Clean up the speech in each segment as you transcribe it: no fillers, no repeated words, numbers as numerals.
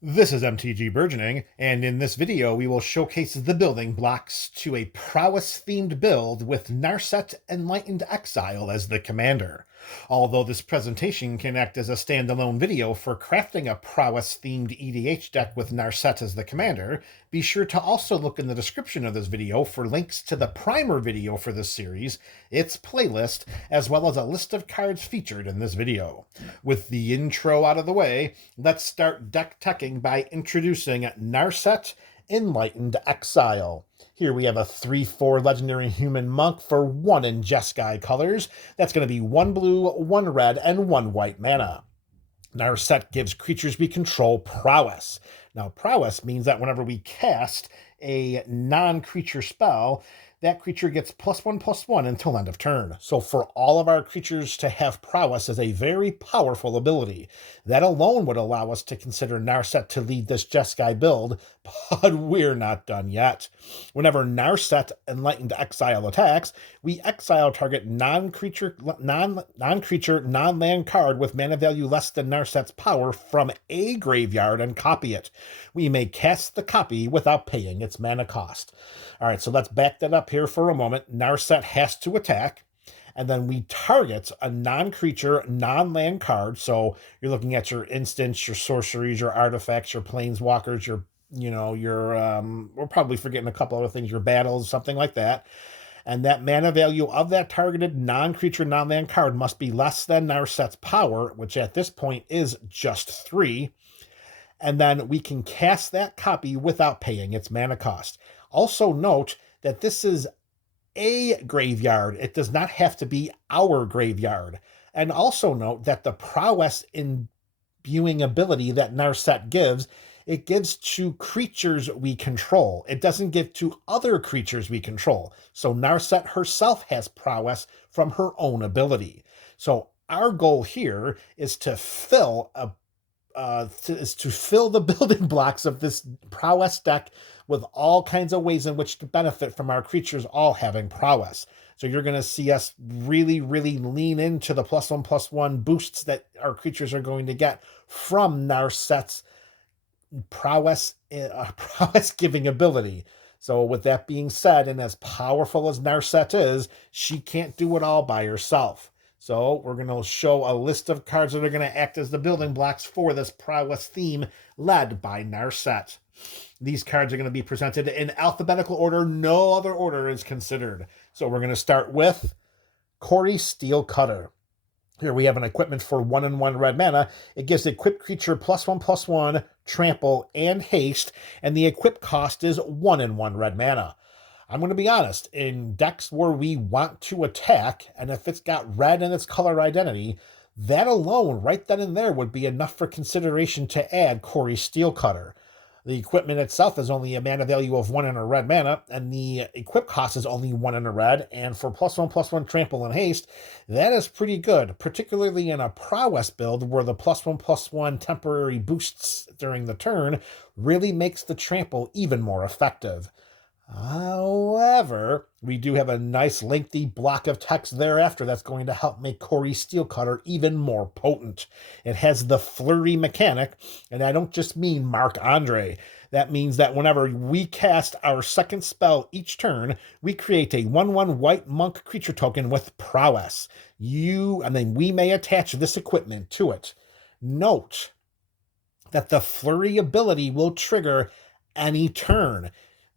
This is MTG Burgeoning, and in this video we will showcase the building blocks to a Prowess-themed build with Narset Enlightened Exile as the commander. Although this presentation can act as a standalone video for crafting a Prowess-themed EDH deck with Narset as the commander, be sure to also look in the description of this video for links to the primer video for this series, its playlist, as well as a list of cards featured in this video. With the intro out of the way, let's start deck teching by introducing Narset Enlightened Exile. Here we have a 3/4 legendary human monk for 1 in Jeskai colors. That's going to be 1 blue, 1 red, and 1 white mana. Narset gives creatures we control prowess. Now, prowess means that whenever we cast a non-creature spell, that creature gets +1/+1 until end of turn. So for all of our creatures to have prowess is a very powerful ability. That alone would allow us to consider Narset to lead this Jeskai build, but we're not done yet. Whenever Narset Enlightened Exile attacks, we exile target non-creature, non-land card with mana value less than Narset's power from a graveyard and copy it. We may cast the copy without paying its mana cost. All right, so let's back that up here for a moment. Narset has to attack, and then we target a non-creature, non-land card. So you're looking at your instants, your sorceries, your artifacts, your planeswalkers, we're probably forgetting a couple other things, your battles, something like that. And that mana value of that targeted non-creature, non-land card must be less than Narset's power, which at this point is just 3. And then we can cast that copy without paying its mana cost. Also note that this is a graveyard. It does not have to be our graveyard. And also note that the prowess imbuing ability that Narset gives, it gives to creatures we control. It doesn't give to other creatures we control. So Narset herself has prowess from her own ability. So our goal here is to fill the building blocks of this prowess deck with all kinds of ways in which to benefit from our creatures all having prowess. So you're going to see us really, really lean into the +1/+1 boosts that our creatures are going to get from Narset's prowess giving ability. So with that being said, and as powerful as Narset is, she can't do it all by herself. So we're going to show a list of cards that are going to act as the building blocks for this prowess theme led by Narset. These cards are going to be presented in alphabetical order. No other order is considered. So we're going to start with Kori Steelcutter. Here we have an equipment for 1 and 1 red mana. It gives the equipped creature +1/+1, trample, and haste, and the equip cost is 1 and 1 red mana. I'm going to be honest, in decks where we want to attack, and if it's got red in its color identity, that alone, right then and there, would be enough for consideration to add Kori Steelcutter. The equipment itself is only a mana value of 1 and a red mana, and the equip cost is only 1 and a red, and for +1/+1 trample and haste, that is pretty good, particularly in a prowess build where the +1/+1 temporary boosts during the turn really makes the trample even more effective. However, we do have a nice lengthy block of text thereafter that's going to help make Kori Steelcutter even more potent. It has the flurry mechanic, and I don't just mean Marc-Andre. That means that whenever we cast our second spell each turn, we create a 1/1 white monk creature token with prowess. And then we may attach this equipment to it. Note that the flurry ability will trigger any turn.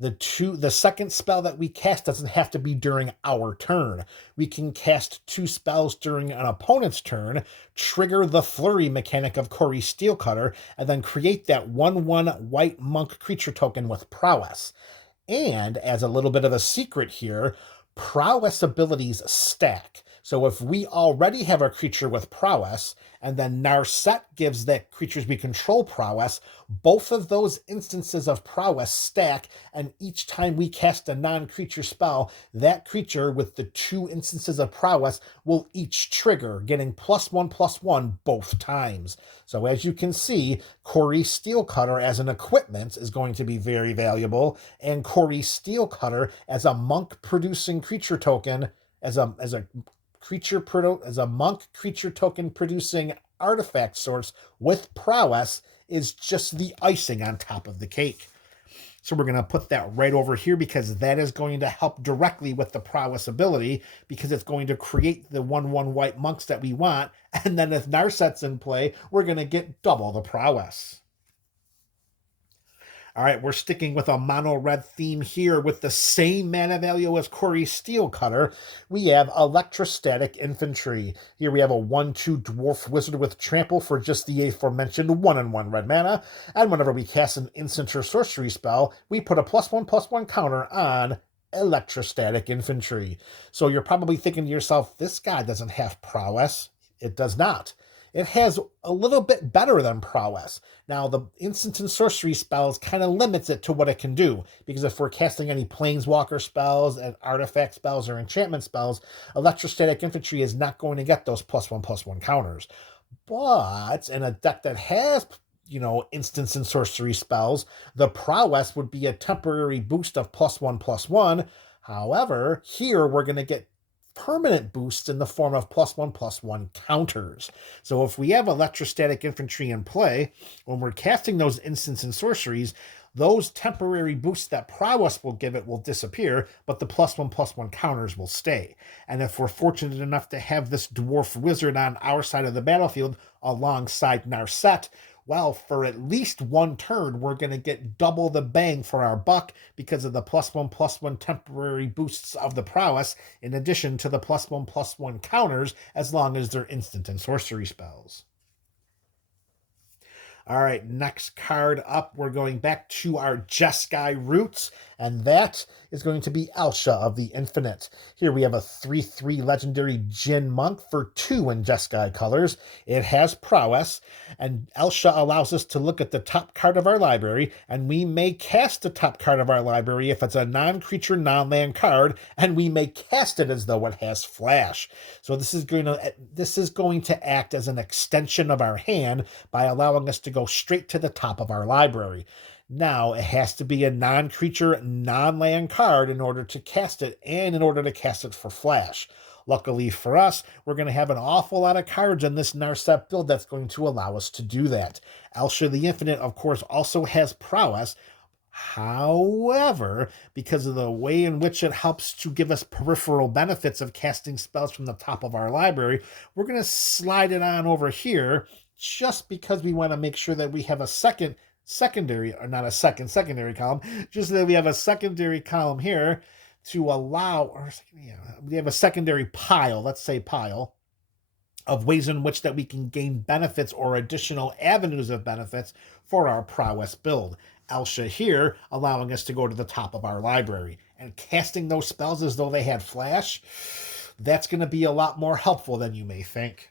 The second spell that we cast doesn't have to be during our turn. We can cast 2 spells during an opponent's turn, trigger the flurry mechanic of Kori Steelcutter, and then create that 1/1 white monk creature token with prowess. And as a little bit of a secret here, prowess abilities stack. So if we already have a creature with prowess, and then Narset gives that creatures we control prowess, both of those instances of prowess stack, and each time we cast a non-creature spell, that creature with the 2 instances of prowess will each trigger, getting +1/+1 both times. So as you can see, Kori Steelcutter as an equipment is going to be very valuable, and Kori Steelcutter as a monk-producing creature token, as a monk creature token producing artifact source with prowess is just the icing on top of the cake. So we're going to put that right over here because that is going to help directly with the Prowess ability, because it's going to create the 1/1 white monks that we want. And then if Narset's in play, we're going to get double the Prowess. All right, we're sticking with a mono red theme here with the same mana value as Corey's Steel Cutter. We have Electrostatic Infantry. Here we have a 1/2 Dwarf Wizard with Trample for just the aforementioned 1/1 red mana. And whenever we cast an instant or sorcery spell, we put a +1/+1 counter on Electrostatic Infantry. So you're probably thinking to yourself, this guy doesn't have Prowess. It does not. It has a little bit better than Prowess. Now, the instant and sorcery spells kind of limits it to what it can do, because if we're casting any planeswalker spells and artifact spells or enchantment spells, Electrostatic Infantry is not going to get those +1/+1 counters. But in a deck that has, instants and sorcery spells, the Prowess would be a temporary boost of +1/+1. However, here we're going to get permanent boosts in the form of +1/+1 counters. So if we have Electrostatic Infantry in play, when we're casting those instants and sorceries, those temporary boosts that Prowess will give it will disappear, but the +1/+1 counters will stay. And if we're fortunate enough to have this Dwarf Wizard on our side of the battlefield alongside Narset, well, for at least one turn, we're going to get double the bang for our buck because of the +1/+1 temporary boosts of the Prowess, in addition to the +1/+1 counters, as long as they're instant and sorcery spells. All right, next card up, we're going back to our Jeskai roots, and that is going to be Elsha of the Infinite. Here we have a 3/3 legendary Djinn Monk for 2 in Jeskai colors. It has Prowess, and Elsha allows us to look at the top card of our library, and we may cast the top card of our library if it's a non-creature, non-land card, and we may cast it as though it has Flash. So this is going to act as an extension of our hand by allowing us to go straight to the top of our library. Now, it has to be a non-creature, non-land card in order to cast it, and in order to cast it for Flash. Luckily for us, we're going to have an awful lot of cards in this Narset build that's going to allow us to do that. Elsha the Infinite, of course, also has Prowess. However, because of the way in which it helps to give us peripheral benefits of casting spells from the top of our library, we're going to slide it on over here, just because we want to make sure that we have a secondary column, just so that we have a secondary column here to allow, we have a secondary pile, let's say pile, of ways in which that we can gain benefits or additional avenues of benefits for our Prowess build. Elsha here allowing us to go to the top of our library, and casting those spells as though they had Flash, that's going to be a lot more helpful than you may think.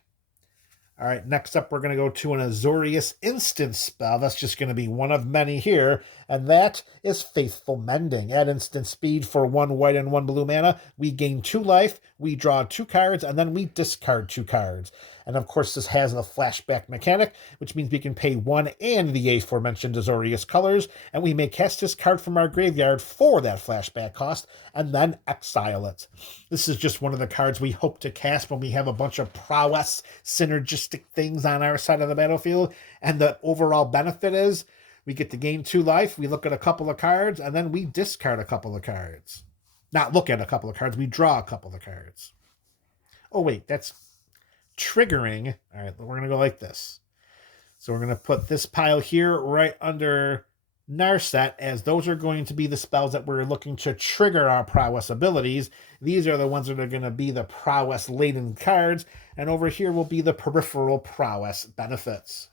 All right, next up, we're going to go to an Azorius instant spell. That's just going to be one of many here, and that is Faithful Mending. At instant speed for 1 white and 1 blue mana, we gain 2 life, we draw 2 cards, and then we discard 2 cards. And of course, this has a flashback mechanic, which means we can pay 1 and the aforementioned Azorius colors, and we may cast this card from our graveyard for that flashback cost, and then exile it. This is just one of the cards we hope to cast when we have a bunch of Prowess synergistic things on our side of the battlefield, and the overall benefit is we get to gain 2 life, we look at a couple of cards, and then we discard a couple of cards. Not look at a couple of cards, we draw a couple of cards. Oh wait, that's triggering. All right, we're going to go like this. So we're going to put this pile here right under Narset, as those are going to be the spells that we're looking to trigger our Prowess abilities. These are the ones that are going to be the Prowess-laden cards, and over here will be the peripheral Prowess benefits,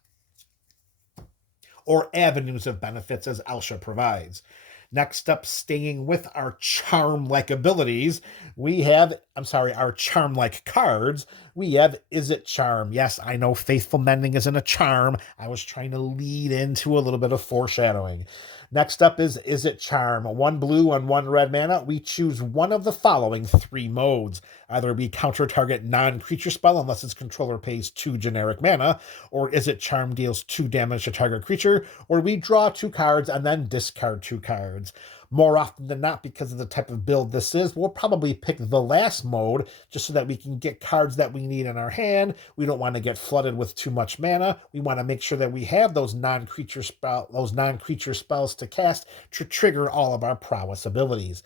or avenues of benefits, as Elsha provides. Next up, staying with our charm-like abilities, we have, our charm-like cards, we have Izzet Charm. Yes, I know Faithful Mending isn't a charm. I was trying to lead into a little bit of foreshadowing. Next up is Izzet Charm. 1 blue and 1 red mana. We choose one of the following 3 modes. Either we counter target non-creature spell unless its controller pays 2 generic mana, or is it charm deals 2 damage to target creature, or we draw 2 cards and then discard 2 cards. More often than not, because of the type of build this is, we'll probably pick the last mode just so that we can get cards that we need in our hand. We don't want to get flooded with too much mana. We want to make sure that we have those non-creature spells to cast to trigger all of our prowess abilities.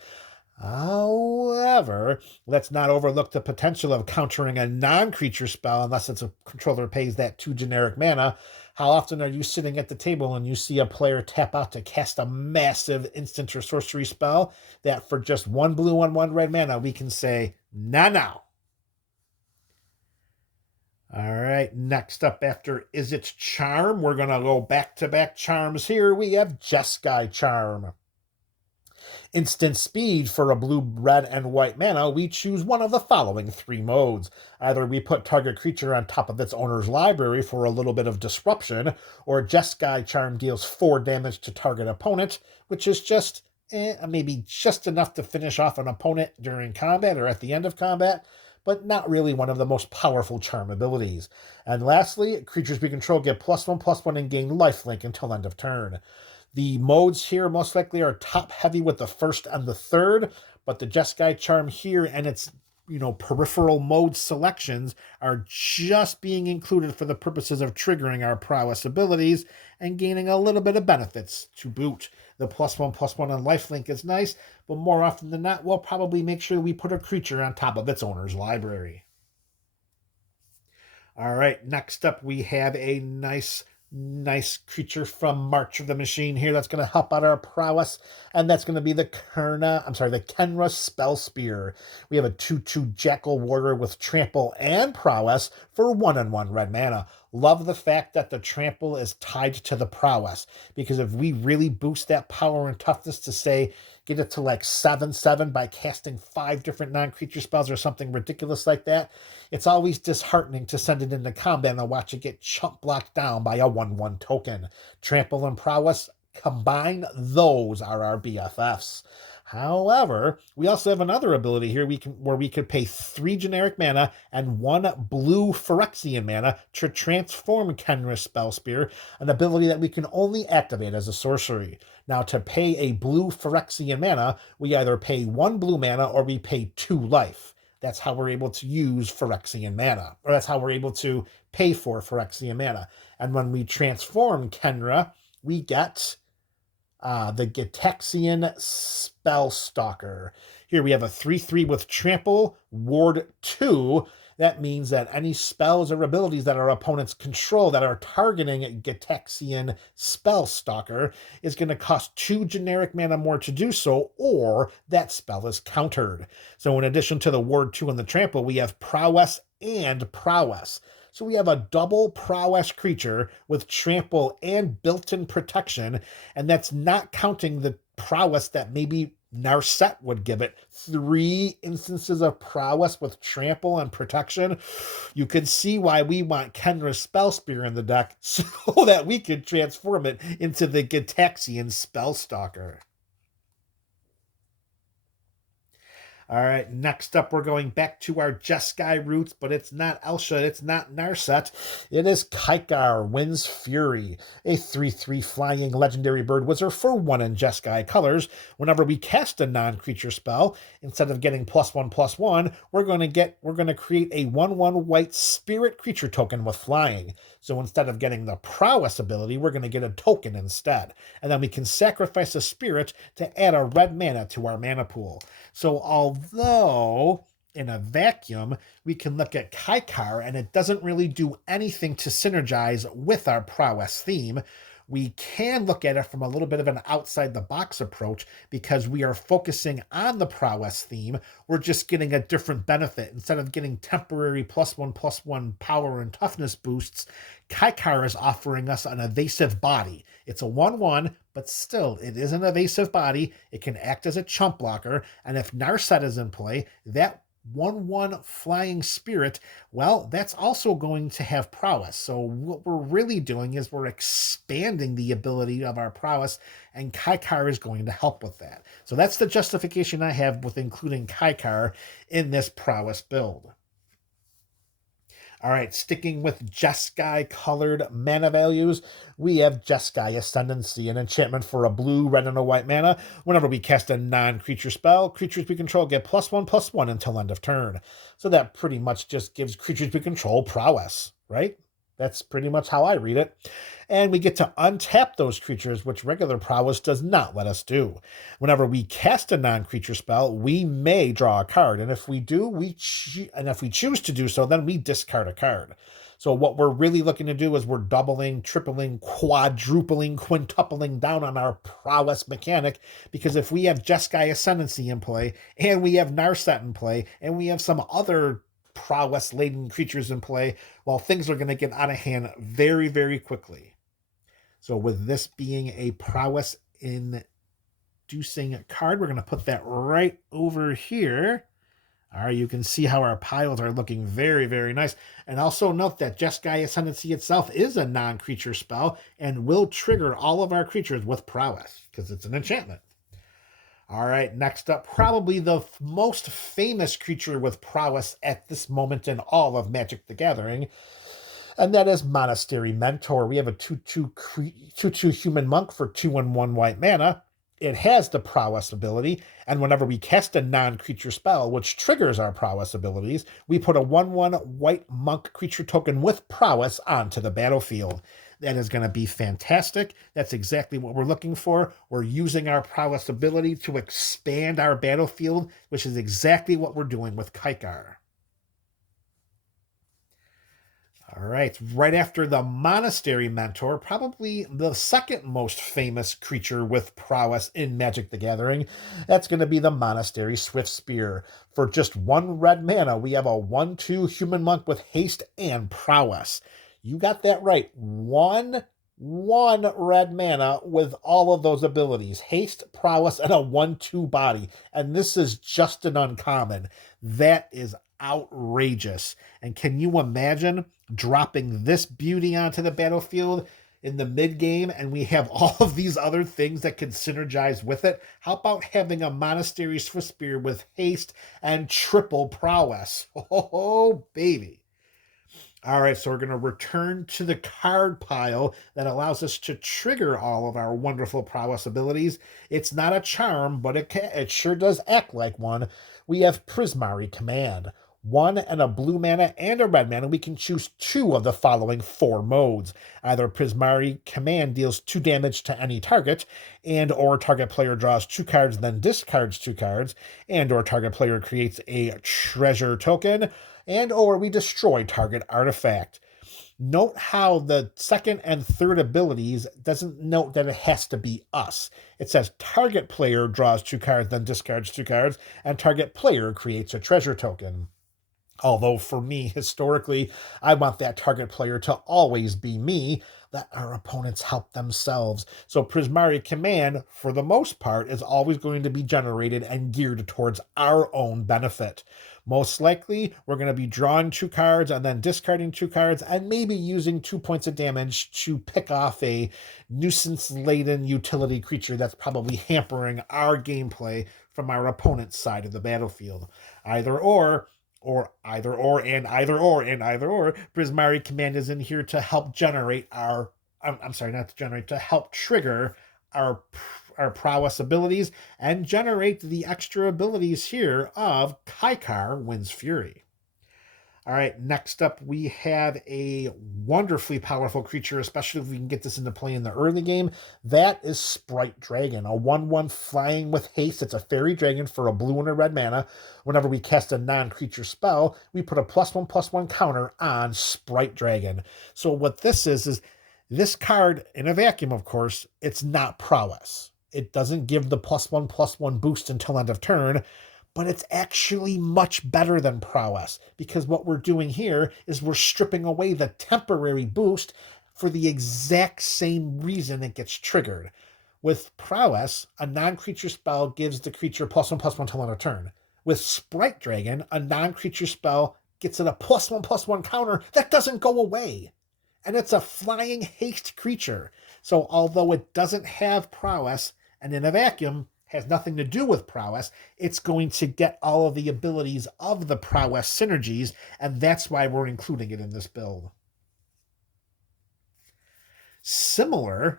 However, let's not overlook the potential of countering a non-creature spell unless it's a controller pays that 2 generic mana. How often are you sitting at the table and you see a player tap out to cast a massive instant or sorcery spell that for just 1 blue, 1 red mana, we can say, nah, now. All right, next up after Is It Charm, we're going to go back-to-back charms here. We have Jeskai Charm. Instant speed for a blue, red, and white mana, we choose one of the following 3 modes. Either we put target creature on top of its owner's library for a little bit of disruption, or Jeskai Charm deals 4 damage to target opponent, which is just maybe just enough to finish off an opponent during combat or at the end of combat, but not really one of the most powerful charm abilities. And lastly, creatures we control get +1/+1 and gain lifelink until end of turn. The modes here most likely are top heavy with the first and the third, but the Jeskai Charm here and its peripheral mode selections are just being included for the purposes of triggering our prowess abilities and gaining a little bit of benefits to boot. The +1/+1 and lifelink is nice, but more often than not, we'll probably make sure we put a creature on top of its owner's library. All right, next up we have a nice creature from March of the Machine here that's going to help out our prowess, and that's going to be the Kenra Spell Spear. We have a 2/2 Jackal Warrior with trample and prowess for 1/1 red mana. Love the fact that the trample is tied to the prowess, because if we really boost that power and toughness to say get it to like 7/7 by casting 5 different non-creature spells or something ridiculous like that, it's always disheartening to send it into combat and watch it get chump blocked down by a 1/1 token. Trample and prowess combined, those are our BFFs. However, we also have another ability here where we could pay 3 generic mana and 1 blue Phyrexian mana to transform Kenra Spell Spear, an ability that we can only activate as a sorcery. Now, to pay a blue Phyrexian mana, we either pay 1 blue mana or we pay 2 life. That's how we're able to use Phyrexian mana, or that's how we're able to pay for Phyrexian mana. And when we transform Kenra, we get the Gitaxian Spellstalker. Here we have a 3/3 with trample, ward 2. That means that any spells or abilities that our opponents control that are targeting Gitaxian Spellstalker is going to cost 2 generic mana more to do so, or that spell is countered. So in addition to the ward 2 and the trample, we have prowess and prowess. So we have a double prowess creature with trample and built-in protection, and that's not counting the prowess that maybe Narset would give it. 3 instances of prowess with trample and protection. You can see why we want Kenra's Spell Spear in the deck, so that we can transform it into the Gitaxian Spellstalker. All right, next up, we're going back to our Jeskai roots, but it's not Elsha, it's not Narset. It is Kaikar, Wind's Fury, a 3/3 flying legendary bird wizard for 1 in Jeskai colors. Whenever we cast a non-creature spell, instead of getting +1/+1, we're going to create a 1/1 white spirit creature token with flying. So instead of getting the prowess ability, we're going to get a token instead. And then we can sacrifice a spirit to add a red mana to our mana pool. So although in a vacuum, we can look at Kaikar and it doesn't really do anything to synergize with our prowess theme, we can look at it from a little bit of an outside-the-box approach because we are focusing on the prowess theme. We're just getting a different benefit. Instead of getting temporary +1/+1 power and toughness boosts, Kaikar is offering us an evasive body. It's a 1/1, but still, it is an evasive body. It can act as a chump blocker, and if Narset is in play, that 1/1 Flying Spirit, well, that's also going to have prowess. So what we're really doing is we're expanding the ability of our prowess, and Kaikar is going to help with that. So that's the justification I have with including Kaikar in this prowess build. All right, sticking with Jeskai colored mana values, we have Jeskai Ascendancy, an enchantment for a blue, red, and a white mana. Whenever we cast a non-creature spell, creatures we control get +1/+1 until end of turn. So that pretty much just gives creatures we control prowess, right? That's pretty much how I read it. And we get to untap those creatures, which regular prowess does not let us do. Whenever we cast a non-creature spell, we may draw a card. And if we do, if we choose to do so, then we discard a card. So what we're really looking to do is we're doubling, tripling, quadrupling, quintupling down on our prowess mechanic, because if we have Jeskai Ascendancy in play, and we have Narset in play, and we have some other prowess-laden creatures in play, well, things are going to get out of hand very, very quickly. So with this being a prowess-inducing card, we're going to put that right over here. All right, you can see how our piles are looking very, very nice. And also note that Jeskai Ascendancy itself is a non-creature spell and will trigger all of our creatures with prowess because it's an enchantment. All right, next up, probably the most famous creature with prowess at this moment in all of Magic the Gathering, and that is Monastery Mentor. We have a 2/2 human monk for 2/1 white mana. It has the prowess ability, and whenever we cast a non-creature spell, which triggers our prowess abilities, we put a 1/1 white monk creature token with prowess onto the battlefield. That is going to be fantastic. That's exactly what we're looking for. We're using our prowess ability to expand our battlefield, which is exactly what we're doing with Kaikar. All right, right after the Monastery Mentor, probably the second most famous creature with prowess in Magic the Gathering, that's going to be the Monastery Swiftspear. For just 1 red mana, we have a 1/2 human monk with haste and prowess. You got that right. One red mana with all of those abilities. Haste, prowess, and a 1/2 body. And this is just an uncommon. That is outrageous. And can you imagine dropping this beauty onto the battlefield in the mid-game and we have all of these other things that can synergize with it? How about having a Monastery Swiftspear with haste and triple prowess? Oh, baby. All right, so we're going to return to the card pile that allows us to trigger all of our wonderful prowess abilities. It's not a charm, but it sure does act like one. We have Prismari Command. 1 and a blue mana and a red mana. We can choose 2 of the following 4 modes. Either Prismari Command deals 2 damage to any target, and or target player draws 2 cards, then discards 2 cards, and or target player creates a treasure token, and or we destroy target artifact. Note how the second and third abilities doesn't note that it has to be us. It says target player draws 2 cards, then discards 2 cards, and target player creates a treasure token. Although for me, historically, I want that target player to always be me. Let our opponents help themselves. So Prismari Command, for the most part, is always going to be generated and geared towards our own benefit. Most likely, we're going to be drawing 2 cards and then discarding 2 cards and maybe using 2 points of damage to pick off a nuisance-laden utility creature that's probably hampering our gameplay from our opponent's side of the battlefield. Either or, Prismari Command is in here to help generate to help trigger our prowess abilities and generate the extra abilities here of Kaikar Wind's Fury. All right, next up we have a wonderfully powerful creature, especially if we can get this into play in the early game. That is Sprite Dragon, a 1/1 flying with haste. It's a fairy dragon for a blue and a red mana. Whenever we cast a non-creature spell, we put a +1/+1 counter on Sprite Dragon. So what this is this card, in a vacuum, of course, it's not prowess. It doesn't give the +1/+1 boost until end of turn, but it's actually much better than prowess, because what we're doing here is we're stripping away the temporary boost for the exact same reason it gets triggered. With prowess, a non-creature spell gives the creature +1/+1 till end of turn. With Sprite Dragon, a non-creature spell gets it a +1/+1 counter that doesn't go away. And it's a flying haste creature. So although it doesn't have prowess, and in a vacuum has nothing to do with prowess, it's going to get all of the abilities of the prowess synergies, and that's why we're including it in this build. Similar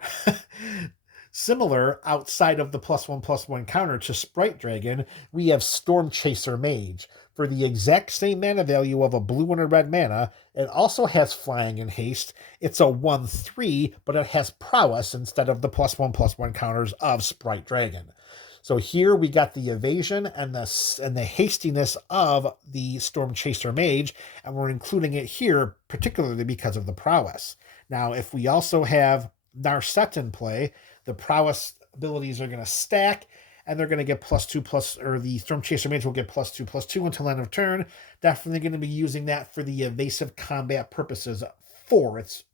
outside of the +1/+1 counter to Sprite Dragon, we have Storm Chaser Mage. For the exact same mana value of a blue and a red mana, it also has flying and haste. It's a 1/3, but it has prowess instead of the +1/+1 counters of Sprite Dragon. So here we got the evasion and the hastiness of the Storm Chaser Mage, and we're including it here particularly because of the prowess. Now, if we also have Narset in play, the prowess abilities are going to stack, and they're going to get +2+, or the Storm Chaser Mage will get +2/+2 until end of turn. Definitely going to be using that for the evasive combat purposes for its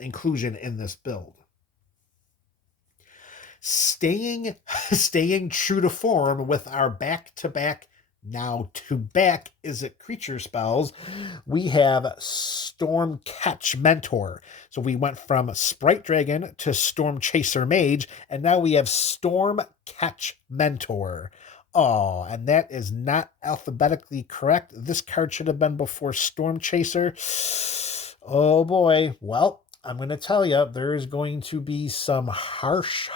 inclusion in this build. Staying true to form with our back-to-back, now to back is it creature spells, we have Storm Catch Mentor. So we went from Sprite Dragon to Storm Chaser Mage, and now we have Storm Catch Mentor. Oh, and that is not alphabetically correct. This card should have been before Storm Chaser. Oh boy. Well, I'm going to tell you, there's going to be some harsh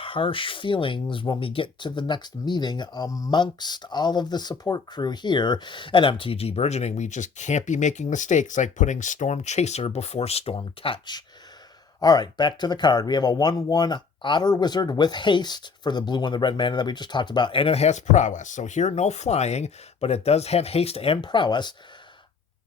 feelings when we get to the next meeting amongst all of the support crew here at MTG Burgeoning. We just can't be making mistakes like putting Storm Chaser before Storm Catch. All right, back to the card. We have a 1/1 Otter Wizard with haste for the blue and the red mana that we just talked about, and it has prowess. So here, no flying, but it does have haste and prowess.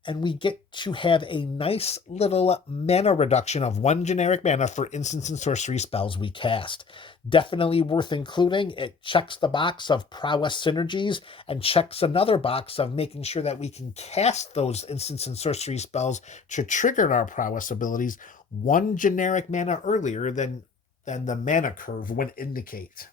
And we get to have a nice little mana reduction of 1 generic mana for instants and sorcery spells we cast. Definitely worth including. It checks the box of prowess synergies and checks another box of making sure that we can cast those instants and sorcery spells to trigger our prowess abilities 1 generic mana earlier than the mana curve would indicate.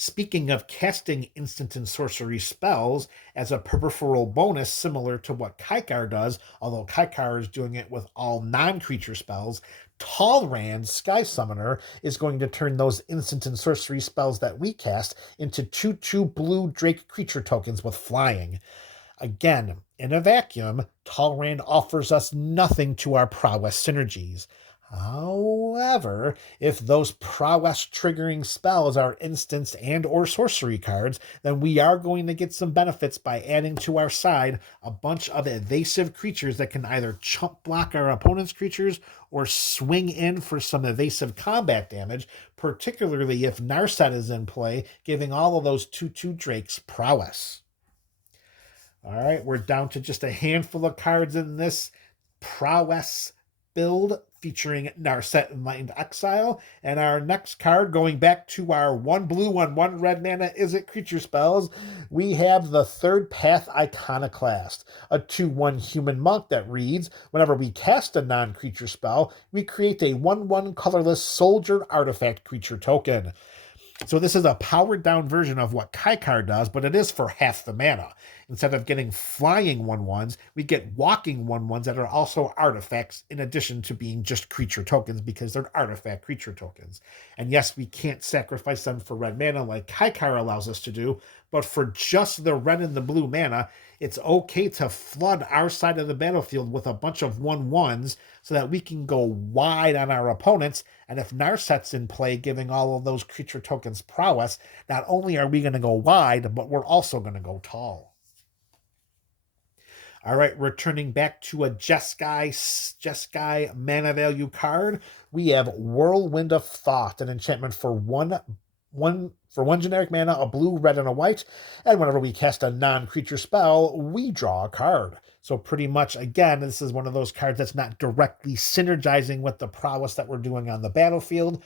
Speaking of casting instant and sorcery spells as a peripheral bonus similar to what Kaikar does, although Kaikar is doing it with all non-creature spells, Talrand's Sky Summoner is going to turn those instant and sorcery spells that we cast into 2/2 blue Drake creature tokens with flying. Again, in a vacuum, Talrand offers us nothing to our prowess synergies. However, if those prowess triggering spells are instants and or sorcery cards, then we are going to get some benefits by adding to our side a bunch of evasive creatures that can either chump block our opponent's creatures or swing in for some evasive combat damage, particularly if Narset is in play, giving all of those 2/2 Drakes prowess. All right, we're down to just a handful of cards in this prowess build featuring Narset Enlightened Exile. And our next card, going back to our 1 blue, 1 red mana Is-It creature spells, we have the Third Path Iconoclast, a 2/1 human monk that reads, whenever we cast a non-creature spell, we create a 1/1 colorless soldier artifact creature token. So this is a powered down version of what Kaikar does, but it is for half the mana. Instead of getting flying 1/1s, we get walking 1/1s that are also artifacts in addition to being just creature tokens because they're artifact creature tokens. And yes, we can't sacrifice them for red mana like Kaikar allows us to do, but for just the red and the blue mana, it's okay to flood our side of the battlefield with a bunch of 1/1s so that we can go wide on our opponents. And if Narset's in play, giving all of those creature tokens prowess, not only are we going to go wide, but we're also going to go tall. All right, returning back to a Jeskai mana value card, we have Whirlwind of Thought, an enchantment for one generic mana, a blue, red, and a white. And whenever we cast a non-creature spell, we draw a card. So pretty much, again, this is one of those cards that's not directly synergizing with the prowess that we're doing on the battlefield,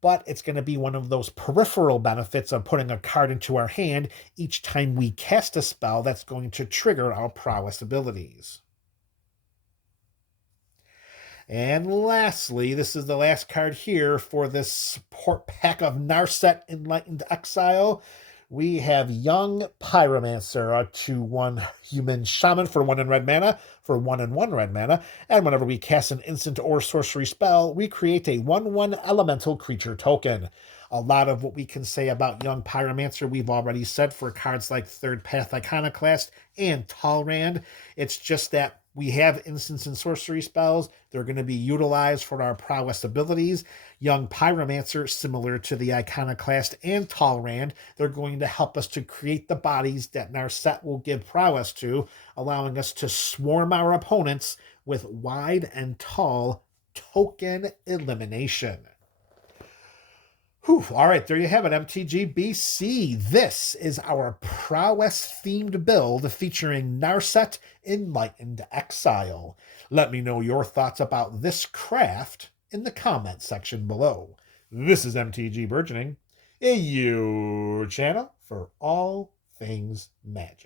but it's going to be one of those peripheral benefits of putting a card into our hand each time we cast a spell that's going to trigger our prowess abilities. And lastly, this is the last card here for this support pack of Narset Enlightened Exile. We have Young Pyromancer, a 2/1 human shaman for 1 in red mana, for 1 and 1 red mana, and whenever we cast an instant or sorcery spell, we create a 1/1 elemental creature token. A lot of what we can say about Young Pyromancer we've already said for cards like Third Path Iconoclast and Talrand. It's just that we have instants and sorcery spells. They're going to be utilized for our prowess abilities. Young Pyromancer, similar to the Iconoclast and Talrand, they're going to help us to create the bodies that Narset will give prowess to, allowing us to swarm our opponents with wide and tall token elimination. Whew. All right, there you have it, MTG BC. This is our prowess-themed build featuring Narset Enlightened Exile. Let me know your thoughts about this craft in the comment section below. This is MTG Burgeoning, your channel for all things Magic.